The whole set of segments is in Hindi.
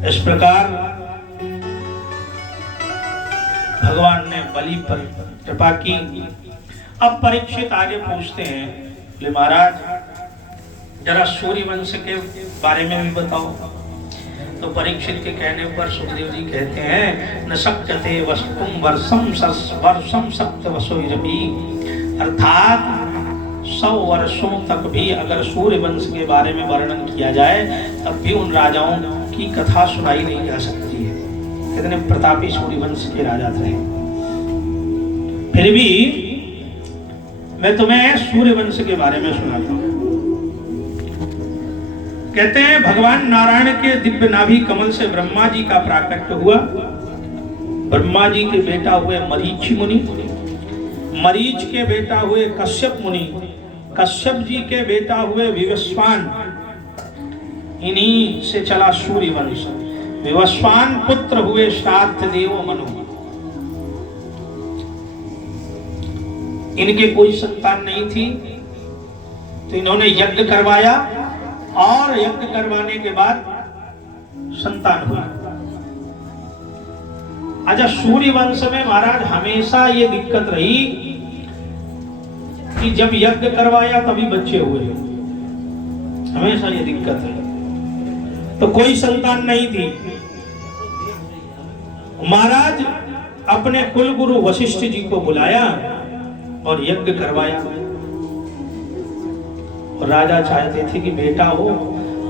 इस प्रकार भगवान ने बलि पर कृपा की। अब परीक्षित आगे पूछते हैं, बोले महाराज जरा सूर्य वंश के बारे में भी बताओ। तो परीक्षित के कहने पर सुखदेव जी कहते हैं, न शक्यते वस्तुम वर्षम सप्त वसोरपि, अर्थात 100 वर्षों तक भी अगर सूर्य वंश के बारे में वर्णन किया जाए तब भी उन राजाओं की कथा सुनाई नहीं जा सकती है। कितने प्रतापी सूर्य वंश के राजा थे। फिर भी मैं तुम्हें सूर्य वंश के बारे में सुनाता हूं। कहते हैं भगवान नारायण के दिव्य नाभि कमल से ब्रह्मा जी का प्राकट्य हुआ। ब्रह्मा जी के बेटा हुए मरीचि मुनि, मरीच के बेटा हुए कश्यप मुनि, कश्यप जी के बेटा हुए विवस्वान, इन्हीं से चला सूर्य वंश। विवस्वान पुत्र हुए श्राद्ध देव मनु, इनके कोई संतान नहीं थी तो इन्होंने यज्ञ करवाया और यज्ञ करवाने के बाद संतान हुआ। अच्छा, सूर्य वंश में महाराज हमेशा ये दिक्कत रही कि जब यज्ञ करवाया तभी बच्चे हुए, हमेशा ये दिक्कत है। तो कोई संतान नहीं थी। महाराज अपने कुल गुरु वशिष्ठ जी को बुलाया और यज्ञ करवाया। और राजा चाहते थे कि बेटा हो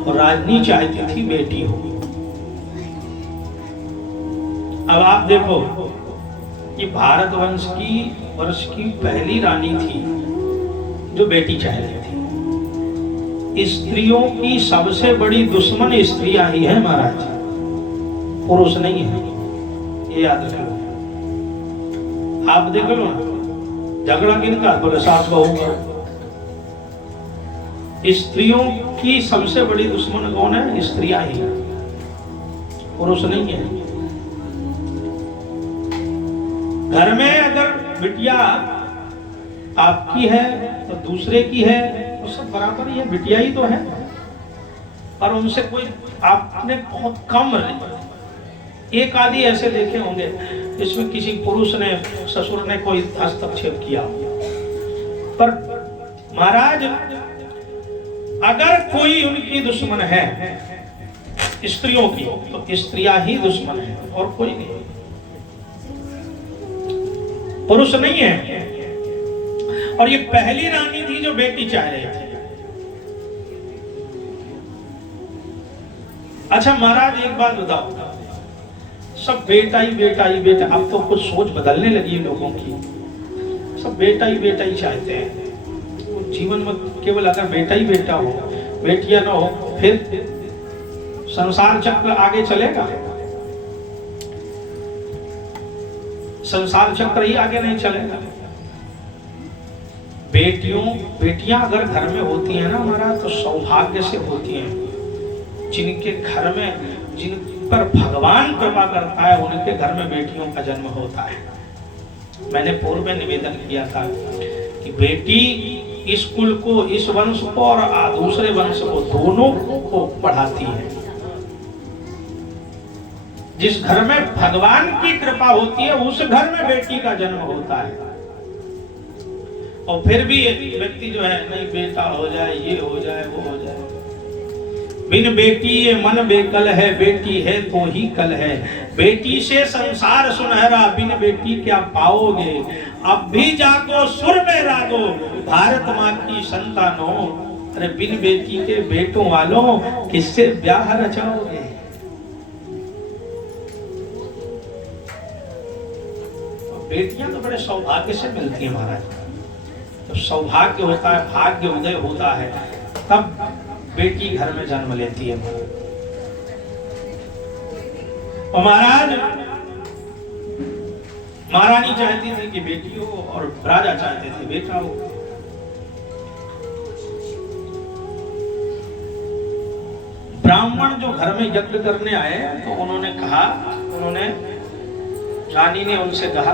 और राजनी चाहती थी बेटी हो। अब आप देखो कि भारत वर्ष की पहली रानी थी जो बेटी चाहती थी। स्त्रियों की सबसे बड़ी दुश्मन स्त्रियां ही है महाराज, पुरुष नहीं है, ये याद रखो। आप देख लो ना, झगड़ा किनका, बोले सास बहू का। स्त्रियों की सबसे बड़ी दुश्मन कौन है? स्त्रियां ही, पुरुष नहीं है। घर में अगर बिटिया आपकी है तो दूसरे की है तो सब बराबर ही है, बिटिया ही तो है। और उनसे कोई आपने बहुत कम एक आदि ऐसे देखे होंगे इसमें किसी पुरुष ने, ससुर ने कोई हस्तक्षेप किया। पर महाराज अगर कोई उनकी दुश्मन है स्त्रियों की तो स्त्रियां ही दुश्मन है और कोई नहीं, पुरुष नहीं है। और ये पहली रानी थी जो बेटी चाह रही थी। अच्छा महाराज एक बात बताओ, सब बेटा ही बेटा ही बेटा, अब तो कुछ सोच बदलने लगी है लोगों की, सब बेटा ही चाहते हैं। जीवन में केवल अगर बेटा ही बेटा हो, बेटियां ना हो, फिर संसार चक्र आगे चलेगा? संसार चक्र ही आगे नहीं चलेगा। बेटियां अगर घर में होती है ना हमारा, तो सौभाग्य से होती हैं। जिनके घर में, जिन पर भगवान कृपा करता है, उनके घर में बेटियों का जन्म होता है। मैंने पूर्व में निवेदन किया था कि बेटी इस कुल को, इस वंश को और दूसरे वंश को, दोनों को बढ़ाती है। जिस घर में भगवान की कृपा होती है उस घर में बेटी का जन्म होता है। और फिर भी व्यक्ति जो है, नहीं बेटा हो जाए, ये हो जाए, वो हो जाए। बिन बेटी ये मन बेकल है, बेटी है तो ही कल है। बेटी से संसार सुनहरा, बिन बेटी क्या पाओगे। अब भी जागो सुर में रागो, भारत माँ की संतानों। अरे बिन बेटी के बेटों वालों, किससे ब्याह रचाओगे। बेटियां तो बड़े सौभाग्य से मिलती है महाराज। जब सौभाग्य होता है, भाग्य उदय होता है, तब बेटी घर में जन्म लेती है। और महाराज महारानी चाहती थी कि बेटी हो और राजा चाहते थे बेटा हो। ब्राह्मण जो घर में यज्ञ करने आए तो उन्होंने कहा, रानी ने उनसे कहा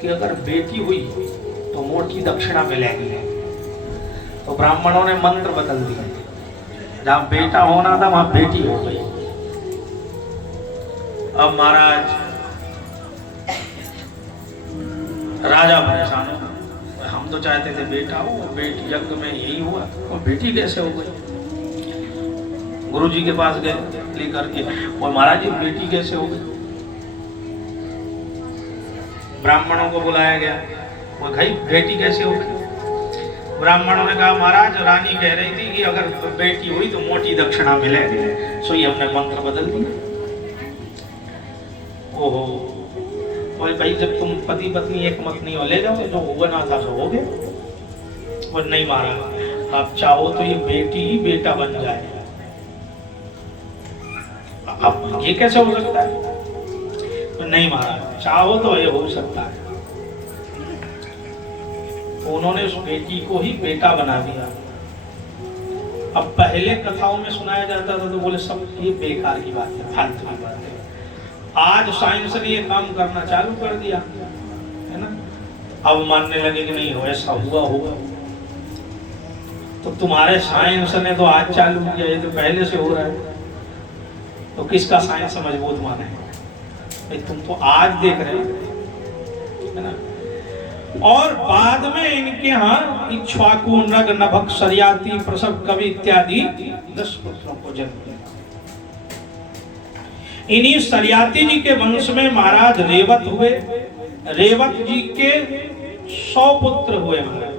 कि अगर बेटी हुई तो मोटी दक्षिणा मिलेगी। तो ब्राह्मणों ने मंत्र बदल दिया, जहां बेटा होना था वहां बेटी हो गई। अब महाराज राजा परेशान हो, हम तो चाहते थे बेटा हो, बेटी यज्ञ में यही हुआ और बेटी कैसे हो गई। गुरु जी के पास गए लेकर के, और महाराज जी बेटी कैसे हो गई। ब्राह्मणों को बुलाया गया, वो भाई बेटी कैसे हो गई। ब्राह्मणों ने कहा महाराज रानी कह रही थी कि अगर बेटी हुई तो मोटी दक्षिणा मिलेगी, सो ये हमने मंत्र बदल दिया। ओहो, और भाई जब तुम पति पत्नी एक मत नहीं हो, ले जाओ, जो हुआ ना था सो हो गया। और नहीं महाराज आप चाहो तो ये बेटी ही बेटा बन जाए। अब ये कैसे हो सकता है। तो नहीं महाराज चाहो तो ये हो सकता है। तो उन्होंने उस बेटी को ही बेटा बना दिया। अब पहले कथाओं में सुनाया जाता था तो बोले सब ये बेकार की बात है, फालतू की बात है। आज साइंस ने ये काम करना चालू कर दिया है ना। अब मानने लगे कि नहीं हो, ऐसा हुआ होगा। तो तुम्हारे साइंस ने तो आज चालू किया, ये तो पहले से हो रहा है। तो किसका साइंस मजबूत माने भाई, तुम तो आज देख रहे हो है ना। और बाद में इनके यहाँ इक्ष्वाकु, नग, नभक, सरियाती, प्रसव, कवि इत्यादि 10 पुत्रों को जन्म दिया। इन्हीं सरियाती जी के वंश में महाराज रेवत हुए। रेवत जी के 100 पुत्र हुए महाराज।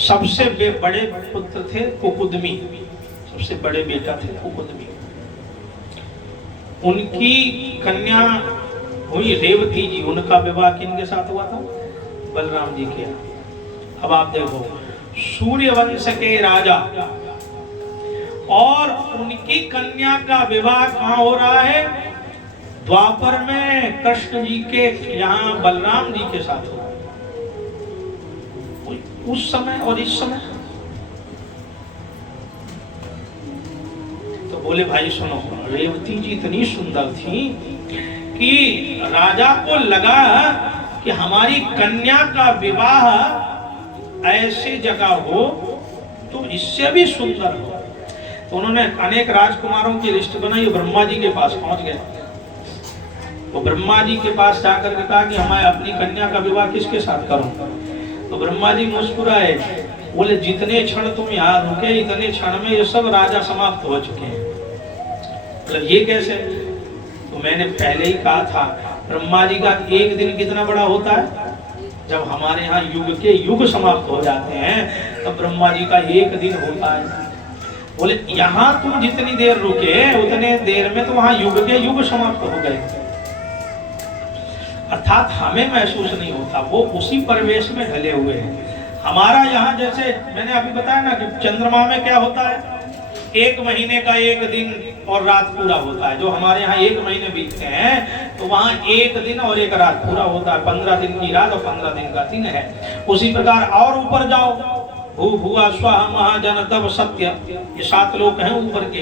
सबसे बड़े पुत्र थे कुकुदमी, सबसे बड़े बेटा थे कुकुदमी। उनकी कन्या हुई रेवती जी, उनका विवाह किनके साथ हुआ था, बलराम जी के। अब आप देखो सूर्य वंश के राजा और उनकी कन्या का विवाह कहाँ हो रहा है, द्वापर में कृष्ण जी के यहाँ बलराम जी के साथ हुआ। उस समय और इस समय तो बोले भाई सुनो, रेवती जी इतनी सुंदर थी कि राजा को लगा कि हमारी कन्या का विवाह ऐसी जगह हो तो इससे भी सुंदर हो। तो उन्होंने अनेक राजकुमारों की लिस्ट बनाई, ब्रह्मा जी के पास पहुंच गए। तो ब्रह्मा जी के पास जाकर के कहा कि हमें अपनी कन्या का विवाह किसके साथ करूं। तो ब्रह्मा जी मुस्कुराए, बोले जितने क्षण तुम यहाँ रुके इतने क्षण में ये सब राजा समाप्त हो चुके हैं। मतलब ये कैसे, तो मैंने पहले ही कहा था ब्रह्मा जी का एक दिन कितना बड़ा होता है, जब हमारे यहाँ युग के युग समाप्त हो जाते हैं तब ब्रह्मा जी का एक दिन होता है। बोले यहाँ तुम जितनी देर रुके उतने देर में तो वहां युग के युग समाप्त हो गए। अर्थात हमें महसूस नहीं होता, वो उसी परिवेश में ढले हुए हैं। हमारा यहाँ जैसे मैंने अभी बताया ना कि चंद्रमा में क्या होता है, एक महीने का एक दिन और रात पूरा होता है। जो हमारे यहाँ एक महीने बीतते हैं तो वहाँ एक दिन और एक रात पूरा होता है। 15 दिन की रात और 15 दिन का दिन है। उसी प्रकार और ऊपर जाओ, भू भुआ स्वाहा महाजन तब सत्य, ये 7 लोक हैं ऊपर के।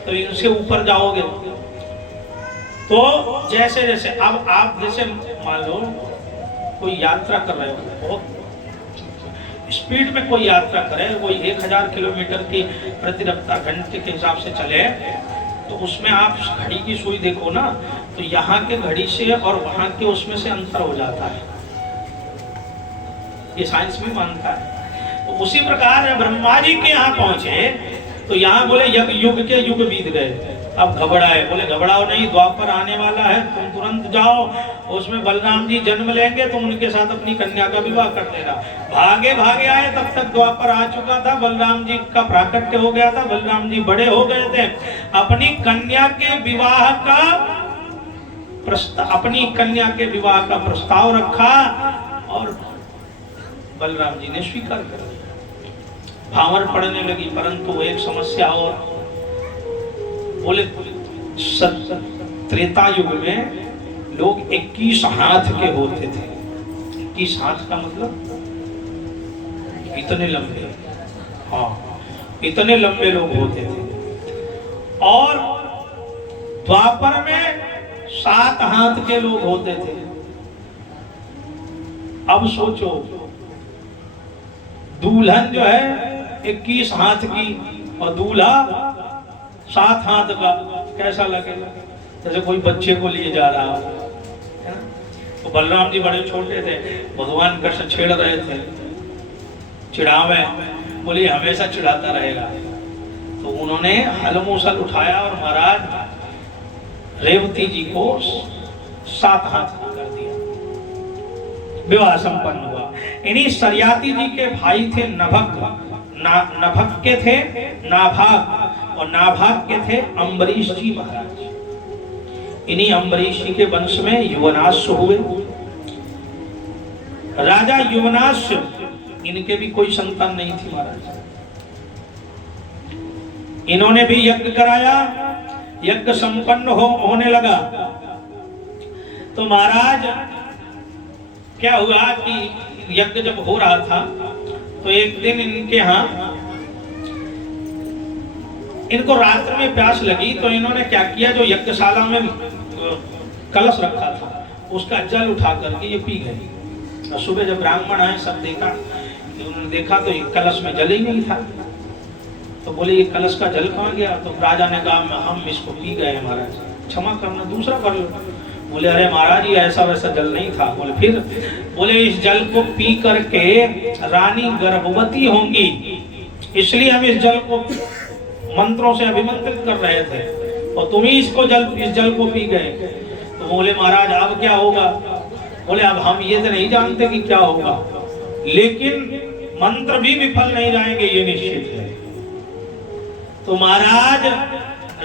तो इनसे ऊपर जाओगे तो जैसे जैसे अब आप जैसे मान लो कोई यात्रा कर रहे हो, बहुत स्पीड में कोई यात्रा करे, कोई 1000 किलोमीटर की प्रति रफ्तार घंटे के हिसाब से चले, तो उसमें आप घड़ी की सुई देखो ना, तो यहाँ के घड़ी से और वहाँ के उसमें से अंतर हो जाता है। ये साइंस भी मानता है। तो उसी प्रकार जब ब्रह्मा जी के यहाँ पहुंचे तो यहाँ बोले युग के युग बीत गए। अब घबराए, बोले घबराओ नहीं, द्वापर आने वाला है, तुम तुरंत जाओ, उसमें बलराम जी जन्म लेंगे, तुम उनके साथ अपनी कन्या का विवाह कर देना। भागे भागे आए, तब तक द्वापर आ चुका था, बलराम जी का प्राकट्य हो गया था, बलराम जी बड़े हो गए थे। अपनी कन्या के विवाह का प्रस्ताव रखा और बलराम जी ने स्वीकार कर लिया। भावर पड़ने लगी, परंतु एक समस्या और, बोले त्रेता युग में लोग 21 हाथ के होते थे। 21 हाथ का मतलब इतने लंबे, हाँ इतने लंबे लोग होते थे। और द्वापर में 7 हाथ के लोग होते थे। अब सोचो, दुल्हन जो है 21 हाथ की और दूल्हा 7 हाथ का, कैसा लगेगा? जैसे कोई बच्चे को लिए जा रहा है ना। तो बलराम जी बड़े छोटे थे, भगवान कृष्ण छेड़ रहे थे, चिढ़ावे, बोले हमेशा चिढ़ाता रहेगा। तो उन्होंने हलमूसल उठाया और महाराज रेवती जी को 7 हाथ कर दिया, विवाह संपन्न हुआ। इन्हीं सरियाती जी के भाई थे नभक, नभक के थे नाभाग, और नाभाग के थे अम्बरीश जी महाराज। इन्हीं अम्बरीश जी के वंश में युवनाश्य हुए। राजा युवनाश्य, इनके भी कोई संतान नहीं थी महाराज। इन्होंने भी यज्ञ कराया, यज्ञ संपन्न होने लगा। तो महाराज क्या हुआ कि यज्ञ जब हो रहा था तो एक दिन इनके यहाँ, इनको रात्र में प्यास लगी, तो इन्होंने क्या किया, जो यज्ञशाला में कलश रखा था उसका जल उठा करके ये पी गए। और सुबह जब ब्राह्मण आए, सब देखा, उन्होंने देखा तो कलश में जल ही नहीं था। तो बोले ये कलश का जल कहाँ गया? तो राजा ने कहा हम इसको पी गए महाराज, क्षमा करना, दूसरा कर लो। बोले अरे महाराज ये ऐसा वैसा जल नहीं था। बोले फिर? बोले इस जल को पी करके रानी गर्भवती होंगी, इसलिए हम इस जल को मंत्रों से अभिमंत्रित कर रहे थे, और तुम ही इस जल को पी गए। तो बोले महाराज अब क्या होगा? बोले अब हम ये तो नहीं जानते कि क्या होगा, लेकिन मंत्र भी विफल नहीं जाएंगे ये निश्चित है। तो महाराज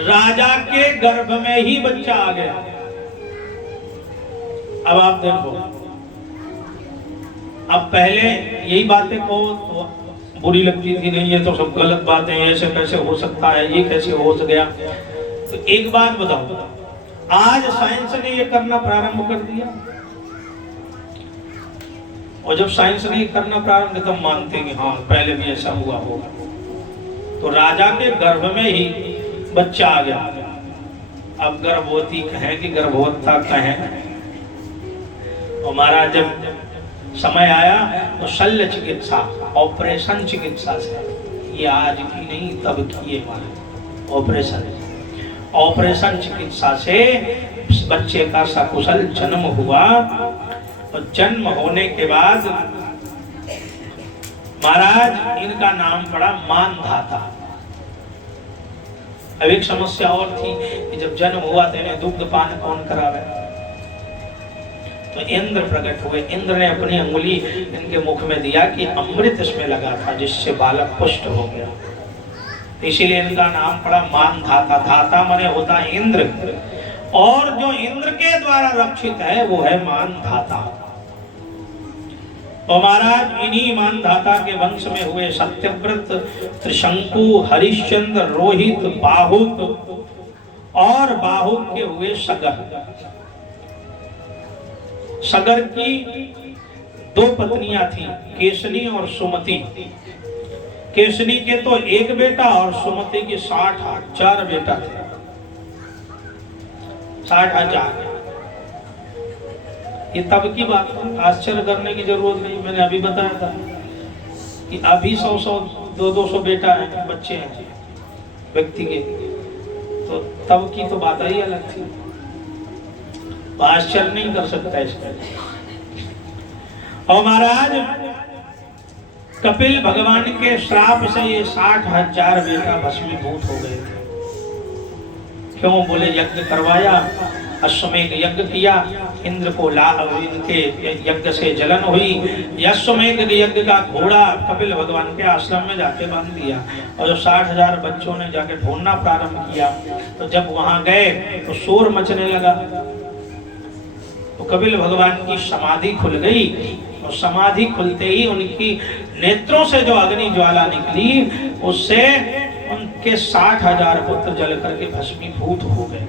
राजा के गर्भ में ही बच्चा आ गया। अब आप देखो, अब पहले यही बातें को तो बुरी लगती थी, नहीं ये तो सब गलत बातें हैं, ऐसे कैसे हो सकता है, ये कैसे हो गया। तो एक बात बताओ, आज साइंस ने ये करना प्रारंभ कर दिया, और जब साइंस ने करना प्रारंभ किया तब मानते हैं कि हाँ पहले भी ऐसा हुआ होगा। तो राजा के गर्भ में ही बच्चा आ गया। अब गर्भवती कहें कि गर्भवत्ता कहें, और महाराज जब समय आया तो शल्य चिकित्सा, ऑपरेशन चिकित्सा से, ये आज की नहीं तब की है महाराज, ऑपरेशन चिकित्सा से बच्चे का सकुशल जन्म हुआ। और जन्म होने के बाद महाराज इनका नाम पड़ा मानधाता। अब एक समस्या और थी कि जब जन्म हुआ तो इन्हें दुग्ध पान कौन करावे? तो इंद्र प्रकट हुए। इंद्र ने अपनी अंगुली इनके मुख में दिया कि अमृत इसमें लगा था, जिससे बालक पुष्ट हो गया। इसीलिए इनका नाम पड़ा मानधाता। धाता माने होता है इंद्र, और जो इंद्र के द्वारा रक्षित है वो है मानधाता। और महाराज इन्हीं मानधाता के वंश में हुए सत्यव्रत, त्रिशंकु, हरिश्चंद्र, रोहित, बाहुक, और बाहुक के हुए सगर। सगर की 2 पत्नियां थी, केसनी और सुमति। केसनी के तो 1 बेटा और सुमति के 60,000 बेटा थे। 60,000। ये तब की बात, आश्चर्य करने की जरूरत नहीं। मैंने अभी बताया था कि अभी 100-100, 200-200 बेटा है, बच्चे हैं व्यक्ति के, तो तब की तो बात ही अलग थी। आश्चर्य नहीं कर सकता इसका। और महाराज कपिल भगवान के श्राप से ये 60,000 बेटा भस्मीभूत हो गए थे। क्यों? बोले यज्ञ करवाया, अश्वमेध यज्ञ किया, इंद्र को इनके यज्ञ से जलन हुई। अश्वमेध यज्ञ का घोड़ा कपिल भगवान के आश्रम में जाके बांध दिया। और जब 60,000 बच्चों ने जाके ढूंढना प्रारंभ किया, तो जब वहां गए तो शोर मचने लगा। तो कपिल भगवान की समाधि खुल गई, और समाधि खुलते ही उनकी नेत्रों से जो अग्नि ज्वाला निकली, उससे उनके 60,000 पुत्र जल करके भस्मीभूत हो गए।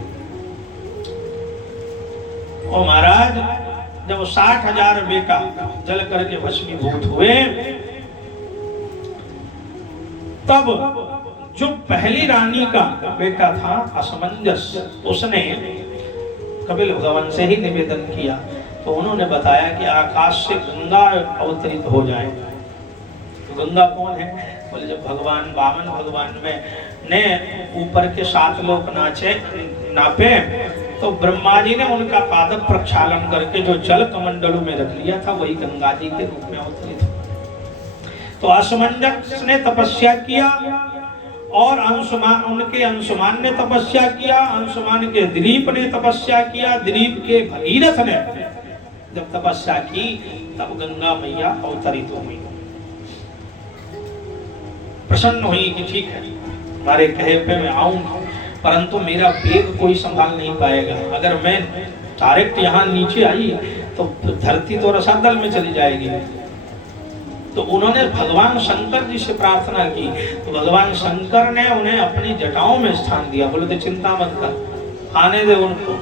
और महाराज जब 60,000 बेटा जल करके भस्मीभूत हुए, तब जो पहली रानी का बेटा था असमंजस, उसने कपिल भगवान से ही निवेदन किया। तो उन्होंने बताया कि आकाश से गंगा अवतरित हो जाए। तो गंगा कौन है? बोले जब भगवान वामन भगवान में ने ऊपर के 7 लोक नापे तो ब्रह्मा जी ने उनका पाद प्रक्षालन करके जो जल कमंडलों में रख लिया था वही गंगा जी के रूप में अवतरित था। तो असमंजस ने तपस्या किया और अंशुमान, उनके अंशुमान ने तपस्या किया, अंशुमान के दिलीप ने तपस्या किया, दिलीप के भगीरथ ने जब तपस्या की तब गंगा मैया अवतरित हुई। प्रसन्न हुई कि ठीक है, हमारे कहे पे मैं आऊंगा, परंतु मेरा वेग कोई संभाल नहीं पाएगा। अगर मैं डायरेक्ट यहाँ नीचे आई तो धरती तो रसातल में चली जाएगी। तो उन्होंने भगवान शंकर जी से प्रार्थना की, तो भगवान शंकर ने उन्हें अपनी जटाओं में स्थान दिया। बोले थे चिंता मत कर, आने दे उनको।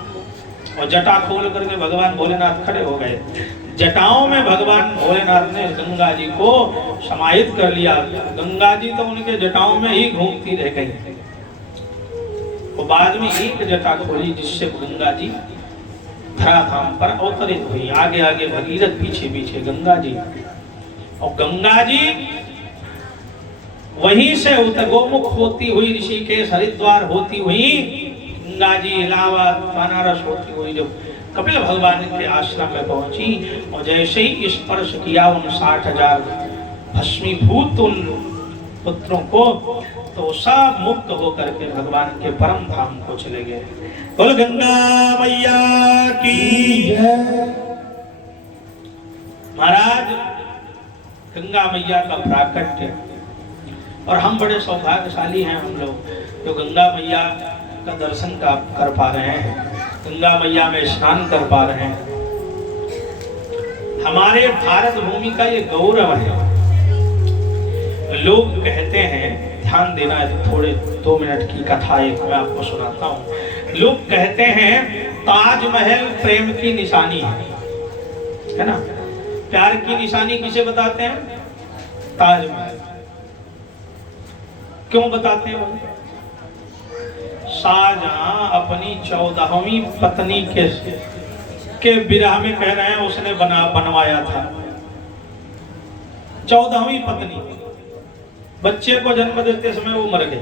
और जटा खोल करके भगवान भोलेनाथ खड़े हो गए। जटाओं में भगवान भोलेनाथ ने गंगा जी को समाहित कर लिया। गंगा जी तो उनके जटाओं में ही घूमती रह गई। तो बाद में एक जटा खोली जिससे गंगा जी धराधाम पर अवतरित हुई। आगे आगे भगीरथ, पीछे पीछे गंगा जी। और गंगा जी वहीं से गोमुख होती हुई ऋषिकेश हरिद्वार होती हुई गंगा जी इलाहाबाद बनारस होती हुई जो कपिल भगवान के आश्रम में पहुंची और जैसे ही स्पर्श किया उन 60,000 भस्मीभूत उन पुत्रों को, तो सब मुक्त होकर के भगवान के परम धाम को चले गए। बोल गंगा मैया की जय। महाराज गंगा मैया का प्राकट्य, और हम बड़े सौभाग्यशाली हैं हम लोग जो गंगा मैया का दर्शन कर पा रहे हैं, गंगा मैया में स्नान कर पा रहे हैं। हमारे भारत भूमि का ये गौरव है। लोग कहते हैं, ध्यान देना, थोड़े 2 मिनट की कथा एक मैं आपको सुनाता हूँ। लोग कहते हैं ताजमहल प्रेम की निशानी है ना। प्यार की निशानी किसे बताते हैं? ताजमहल। क्यों बताते हैं? शाहजहां अपनी 14वीं पत्नी के विरह में कह रहे हैं उसने बनवाया था। 14वीं पत्नी, बच्चे को जन्म देते समय वो मर गई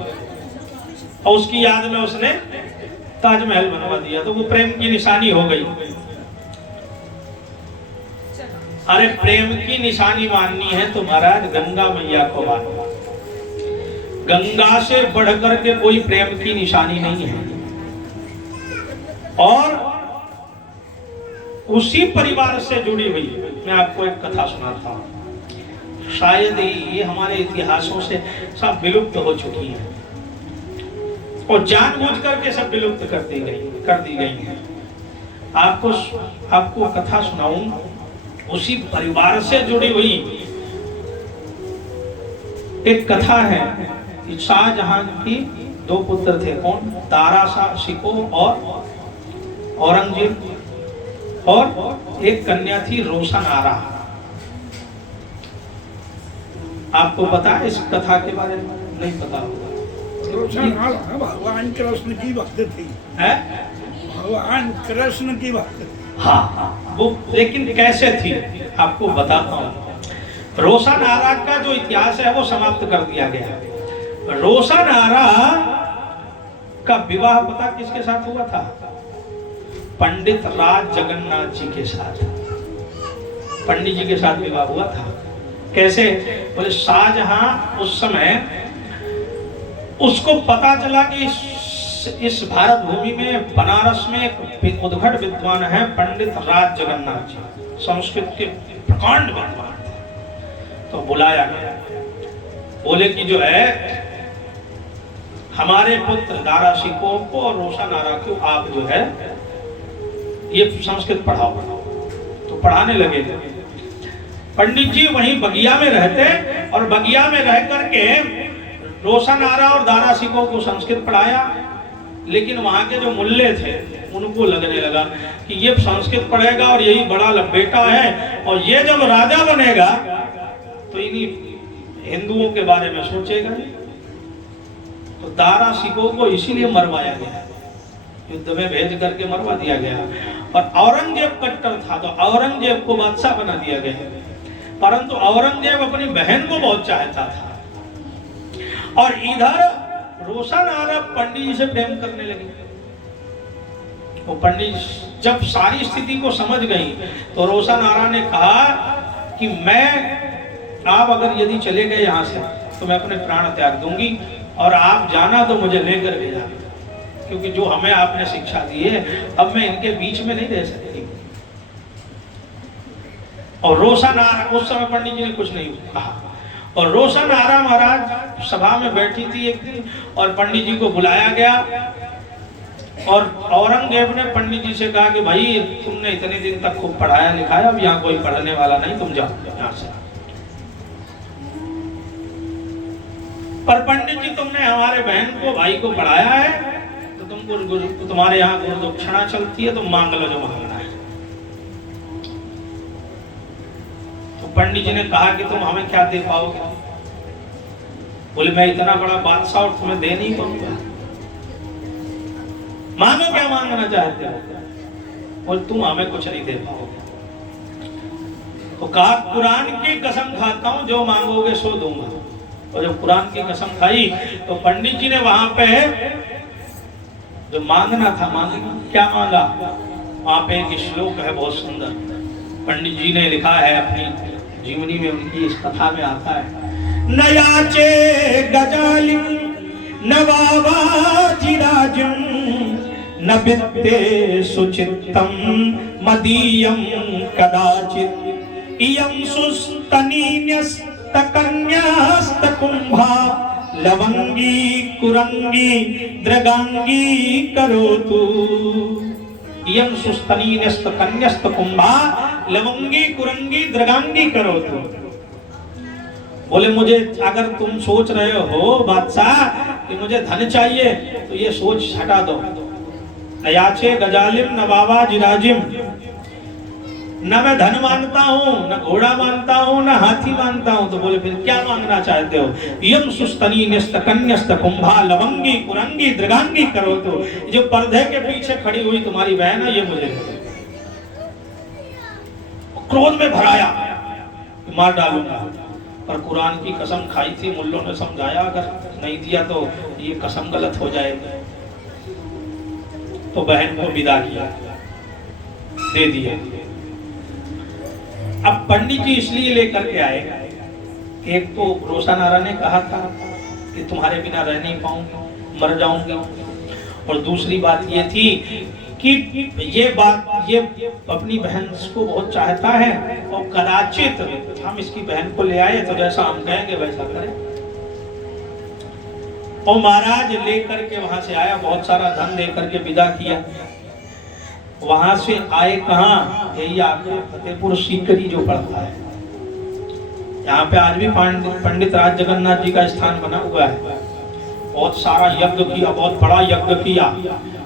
और उसकी याद में उसने ताजमहल बनवा दिया, तो वो प्रेम की निशानी हो गई। अरे प्रेम की निशानी माननी है तो महाराज गंगा मैया को मानो। गंगा से बढ़कर के कोई प्रेम की निशानी नहीं है। और उसी परिवार से जुड़ी हुई मैं आपको एक कथा सुनाता हूं। शायद ये हमारे इतिहासों से सब विलुप्त हो चुकी है और जानबूझ करके सब विलुप्त कर दी गई है। आपको कथा सुनाऊं, उसी परिवार से जुड़ी हुई एक कथा है कि शाहजहां की 2 पुत्र थे। कौन? दारा शाह शिको और औरंगजेब, और एक कन्या थी रोशन आरा। आपको पता है इस कथा के बारे में? नहीं पता होगा। रोशन आरा भगवान कृष्ण की भक्त थी। है? भगवान कृष्ण की भक्त। हाँ, वो लेकिन कैसे थी आपको बताता हूँ। रोशन आरा का जो इतिहास है वो समाप्त कर दिया गया। रोशन आरा का विवाह पता किसके साथ हुआ था? पंडित राज जगन्नाथ जी के साथ। पंडित जी के साथ विवाह हुआ था। कैसे? बोले शाहजहां उस समय उसको पता चला कि इस भारत भूमि में बनारस में एक उद्भट विद्वान है पंडित राज जगन्नाथ जी, संस्कृत के प्रकांड विद्वान थे। तो बुलाया गया। बोले कि जो है हमारे पुत्र दारा शिको को और रोशन आरा को आप जो है ये संस्कृत पढ़ाओ। तो पढ़ाने लगे। पंडित जी वहीं बगिया में रहते और बगिया में रह करके रोशन आरा और दारा शिको को संस्कृत पढ़ाया। लेकिन वहां के जो मुल्ले थे उनको लगने लगा कि ये संस्कृत पढ़ेगा और यही बड़ा बेटा है और ये जब राजा बनेगा तो इन्हीं हिंदुओं के बारे में सोचेगा। तो दारा शिको को इसीलिए मरवाया गया, युद्ध में भेज करके मरवा दिया गया। और औरंगजेब कट्टर था तो औरंगजेब को बादशाह बना दिया गया। परंतु औरंगजेब अपनी बहन को बहुत चाहता था और इधर रोशन आरा पंडित जी से प्रेम करने लगी। वो पंडित जब सारी स्थिति को समझ गई तो रोशन आरा ने कहा कि आप अगर यदि चले गए यहाँ से तो मैं अपने प्राण त्याग दूंगी, और आप जाना तो मुझे लेकर के जाना, क्योंकि जो हमें आपने शिक्षा दी है अब मैं इनके बीच में नहीं रह सकती। और रोशन आरा, उस समय पंडित जी ने कुछ नहीं कहा, और रोशन आरा महाराज सभा में बैठी थी एक दिन, और पंडित जी को बुलाया गया, और औरंगजेब ने पंडित जी से कहा कि भाई तुमने इतने दिन तक खूब पढ़ाया लिखाया, अब यहाँ कोई पढ़ने वाला नहीं, तुम जाओ यहाँ से। पर पंडित जी तुमने हमारे बहन को भाई को पढ़ाया है तो तुमको तुम्हारे यहाँ गुरु दक्षिणा चलती है, तुम मांग लो जो मांगना है। तो पंडित जी ने कहा कि तुम हमें क्या दे पाओगे? बोले मैं इतना बड़ा बादशाह और तुम्हें दे नहीं पाऊंगा, मांगो क्या मांगना चाहते हो? बोले तुम हमें कुछ नहीं दे पाओगे। तो कहा कुरान की कसम खाता हूं जो मांगोगे सो दूंगा। और जब कुरान की कसम खाई तो पंडित जी ने वहां पे जो मांगना था मांगना, क्या मांगा? वहां पे एक श्लोक है बहुत सुंदर, पंडित जी ने लिखा है अपनी जीवनी में, उनकी इस कथा में आता है, न याचे गजालिम न वावाजिराजम न विद्ये सुचित्तम मदीयम कदाचित इयं सुस्तनीन्यस्त कन्यास्त कुंभा लवंगी कुरंगी द्रगांगी करोतु। इयं सुस्तनीन्यस्त कन्यास्त कुंभा लवंगी कुरंगी द्रगांगी करोतु। बोले मुझे, अगर तुम सोच रहे हो बादशाह कि मुझे धन चाहिए तो ये सोच हटा दो। न याचे गजालिम न बाबा जिराजिम, न मैं धन मानता हूँ, न घोड़ा मानता हूँ, न हाथी मानता हूँ। तो बोले फिर क्या मांगना चाहते हो? यम सुस्तनीन्यस्त कन्यस्त कुंभा लवंगी कुरंगी द्रगांगी करो। तो जो पर्दे के पीछे खड़ी हुई तुम्हारी बहन है, ये मुझे क्रोध में भराया, मार डालूंगा। पर कुरान की कसम खाई थी, मुल्लों ने समझाया अगर नहीं दिया तो ये कसम गलत हो जाएगी। तो बहन को विदा किया, दे दिया। अब पंडित जी इसलिए लेकर के आए, एक तो रोशन आरा ने कहा था कि तुम्हारे बिना रह नहीं पाऊंगी, मर जाऊंगी, और दूसरी बात ये थी कि ये अपनी बहन को बहुत चाहता है, और कदाचित हम इसकी बहन को ले आए तो जैसा हम कहेंगे वैसा करें। और महाराज लेकर के वहां से आया, बहुत सारा धन देकर के विदा किया। वहां से आए कहाँ? यही आगे फतेहपुर सीकरी जो पड़ता है, यहाँ पे आज भी पंडित राज जगन्नाथ जी का स्थान बना हुआ है। बहुत सारा यज्ञ किया, बहुत बड़ा यज्ञ किया,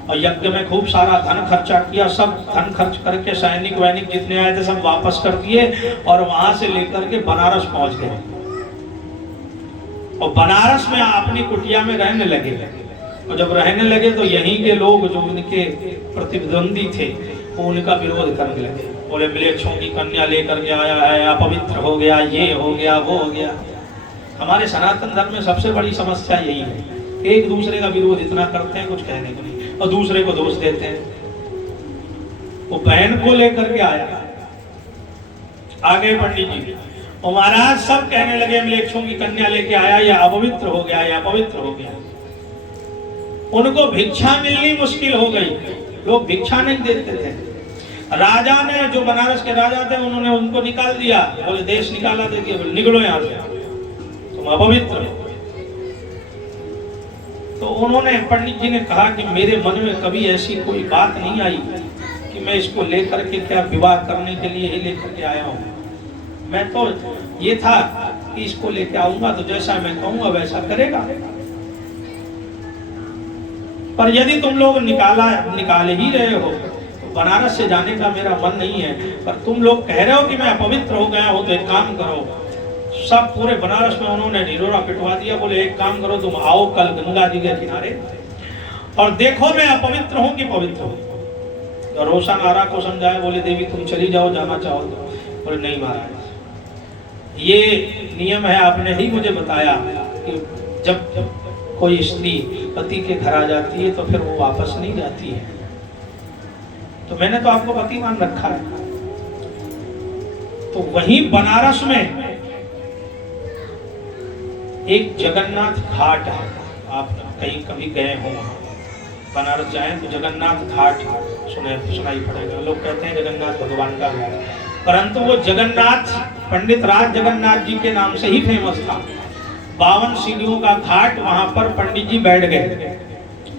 और यज्ञ में खूब सारा धन खर्चा किया। सब धन खर्च करके सैनिक वैनिक जितने आए थे सब वापस कर दिए, और वहां से लेकर के बनारस पहुंच गए। और बनारस में अपनी कुटिया में रहने लगे। और जब रहने लगे तो यहीं के लोग जो उनके प्रतिद्वंदी थे वो उनका विरोध करने लगे। बोले म्लेच्छों की कन्या लेकर के आया है, अपवित्र हो गया, ये हो गया, वो हो गया। हमारे सनातन धर्म में सबसे बड़ी समस्या यही है, एक दूसरे का विरोध इतना करते हैं, कुछ कहने को नहीं, और दूसरे को दोष देते हैं। वो बहन को लेकर के आया, आगे पंडित जी और महाराज सब कहने लगे म्लेच्छों की कन्या लेके आया, या अपवित्र हो गया, या अपवित्र हो गया। उनको भिक्षा मिलनी मुश्किल हो गई, लोग भिक्षा नहीं देते थे। राजा ने, जो बनारस के राजा थे, उन्होंने उनको निकाल दिया। बोले देश निकाला दे दिया, बोले निकलो यहाँ से, तुम अपवित्र हो। तो उन्होंने, पंडित जी ने कहा कि मेरे मन में कभी ऐसी कोई बात नहीं आई कि मैं इसको लेकर के क्या विवाह करने के लिए ही लेकर के आया हूँ। मैं तो ये था कि इसको लेके आऊंगा तो जैसा मैं कहूंगा वैसा करेगा। पर यदि तुम लोग निकाले ही रहे हो तो बनारस से जाने का मेरा मन नहीं है। पर तुम लोग कह रहे हो कि मैं अपवित्र हो गया हूं, तो एक काम करो, सब पूरे बनारस में उन्होंने ढिढोरा पिटवा दिया। बोले एक काम करो, तुम आओ कल गंगा जी के किनारे और देखो मैं अपवित्र हूं कि पवित्र हूं। तो रोशन आरा को समझाया, बोले देवी तुम चली जाओ, जाना चाहो तो। बोले नहीं महाराज, ये नियम है, आपने ही मुझे बताया कि जब कोई स्त्री पति के घर आ जाती है तो फिर वो वापस नहीं जाती है। तो मैंने तो आपको पति मान रखा है। तो वहीं बनारस में एक जगन्नाथ घाट है, आप कहीं कभी गए हो वहां, बनारस जाएं तो जगन्नाथ घाट सुनाई पड़ेगा। लोग कहते हैं जगन्नाथ भगवान का घाट, परंतु वो जगन्नाथ पंडित राज जगन्नाथ जी के नाम से ही फेमस था। 52 सीढ़ियों का घाट, वहां पर पंडित जी बैठ गए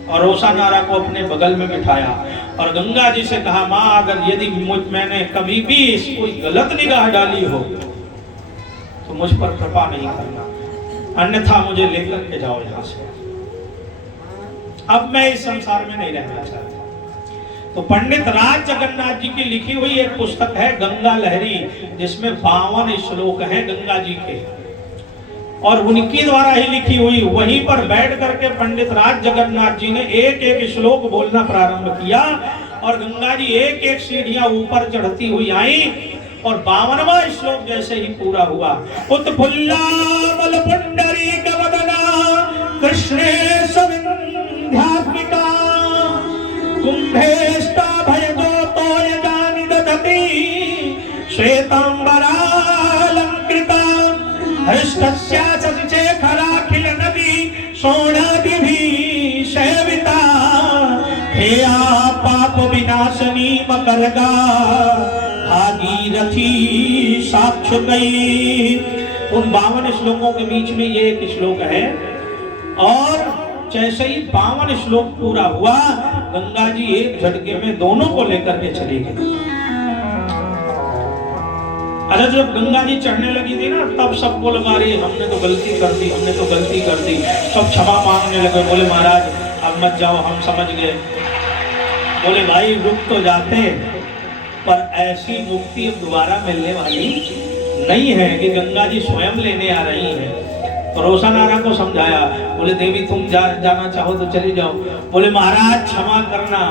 और रोशानारा को अपने बगल में बिठाया और गंगा जी से कहा, माँ अगर यदि मैंने कभी भी कोई गलत निगाह डाली हो तो मुझ पर कृपा नहीं करना, अन्यथा मुझे लेकर के जाओ यहाँ से, अब मैं इस संसार में नहीं रहना चाहता। तो पंडित राज जगन्नाथ जी की लिखी हुई एक पुस्तक है गंगा लहरी, जिसमें 52 श्लोक हैं गंगा जी के, और उनकी द्वारा ही लिखी हुई। वहीं पर बैठ करके पंडित राज जगन्नाथ जी ने एक एक श्लोक बोलना प्रारंभ किया और गंगा जी एक एक सीढ़ियां ऊपर चढ़ती हुई आई और 52वां श्लोक जैसे ही पूरा हुआ, उत्फुल्ला बल पुंडरीक वदना कृष्णेश विंध्यात्मिका कुंभेष्टा भयजोतोय जानि दधति श्वेतांबरा अलंकृता हृष्टस्या शशिशेखराखिल नदी सोणादिभिः सेविता हेया पाप विनाशनी मकरगा भागीरथी साक्षकई। उन 52 श्लोकों के बीच में ये एक श्लोक है और जैसे ही 52 श्लोक पूरा हुआ, गंगा जी एक झटके में दोनों को लेकर के चली गई। अरे जब गंगा जी चढ़ने लगी थी ना, तब सबको लगा रही हमने तो गलती कर दी, हमने तो गलती कर दी। सब क्षमा मांगने लगे, बोले महाराज अब मत जाओ, हम समझ गए। बोले भाई रुक तो जाते, पर ऐसी मुक्ति अब दोबारा मिलने वाली नहीं है कि गंगा जी स्वयं लेने आ रही है। तो रोशानारा को समझाया, बोले देवी तुम जाना चाहो तो चले जाओ। बोले महाराज क्षमा करना,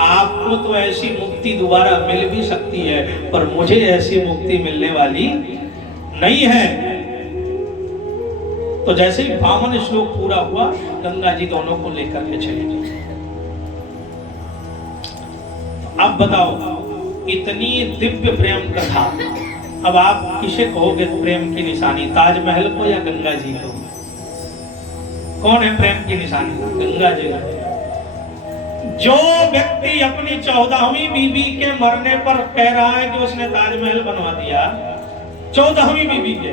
आपको तो ऐसी मुक्ति दोबारा मिल भी सकती है, पर मुझे ऐसी मुक्ति मिलने वाली नहीं है। तो जैसे ही 52 श्लोक पूरा हुआ, गंगा जी दोनों को लेकर के चले गए। अब बताओ, इतनी दिव्य प्रेम कथा, अब आप किसे कहोगे प्रेम की निशानी, ताजमहल को या गंगा जी को? कौन है प्रेम की निशानी? गंगा जी। जो व्यक्ति अपनी 14वीं बीबी के मरने पर कह रहा है कि उसने ताजमहल बनवा दिया, 14वीं बीबी के,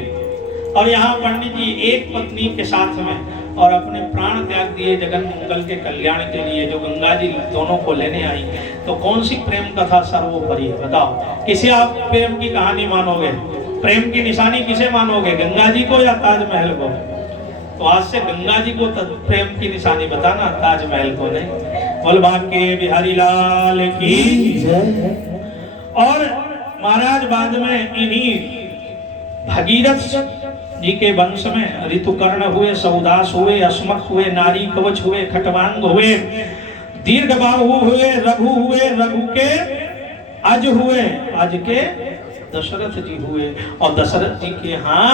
और यहाँ पंडित जी एक पत्नी के साथ में और अपने प्राण त्याग दिए जगन मंगल के कल्याण के लिए, जो गंगा जी दोनों को लेने आई, तो कौन सी प्रेम कथा सर्वोपरि है? बताओ, किसे आप प्रेम की कहानी मानोगे? प्रेम की निशानी किसे मानोगे, गंगा जी को या ताजमहल को? तो आज से गंगा जी को प्रेम की निशानी बताना, ताजमहल को नहीं। बोल भाग्य बिहारी लाल की। और महाराज बाद में इन्हीं भगीरथ जी के वंश में ऋतुकर्ण हुए, सौदास हुए, अस्मक हुए, नारी कवच हुए, खटवांग हुए, दीर्घबाहु हुए, रघु हुए, रघु के अज हुए, अज के दशरथ जी हुए, और दशरथ जी के यहाँ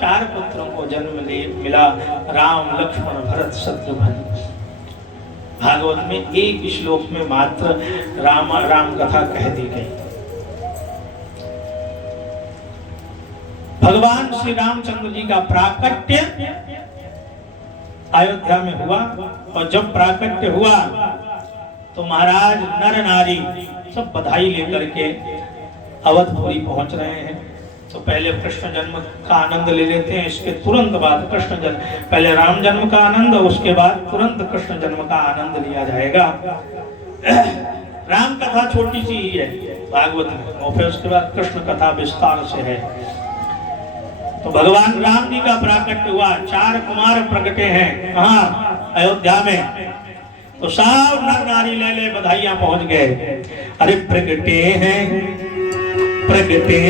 4 पुत्रों को जन्म मिला, राम लक्ष्मण भरत शत्रुघ्न। भागवत में एक श्लोक में मात्र राम कथा कह दी गई। भगवान श्री रामचंद्र जी का प्राकट्य अयोध्या में हुआ, और जब प्राकट्य हुआ तो महाराज नर नारी सब बधाई लेकर के अवधपुरी पहुंच रहे हैं। तो पहले कृष्ण जन्म का आनंद ले लेते हैं, इसके तुरंत बाद कृष्ण जन्म, पहले राम जन्म का आनंद, उसके बाद तुरंत कृष्ण जन्म का आनंद लिया जाएगा। राम कथा छोटी सी ही है भागवत में, और फिर उसके बाद कृष्ण कथा विस्तार से है। तो भगवान राम जी का प्राकट्य हुआ, 4 कुमार प्रकटे हैं कहाँ? अयोध्या में। तो सब नर नारी ले ले बधाइयां पहुंच गए। अरे प्रकटे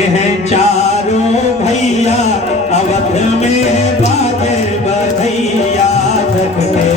हैं चारों भैया, अवध में बाजे बधैया, प्रकटे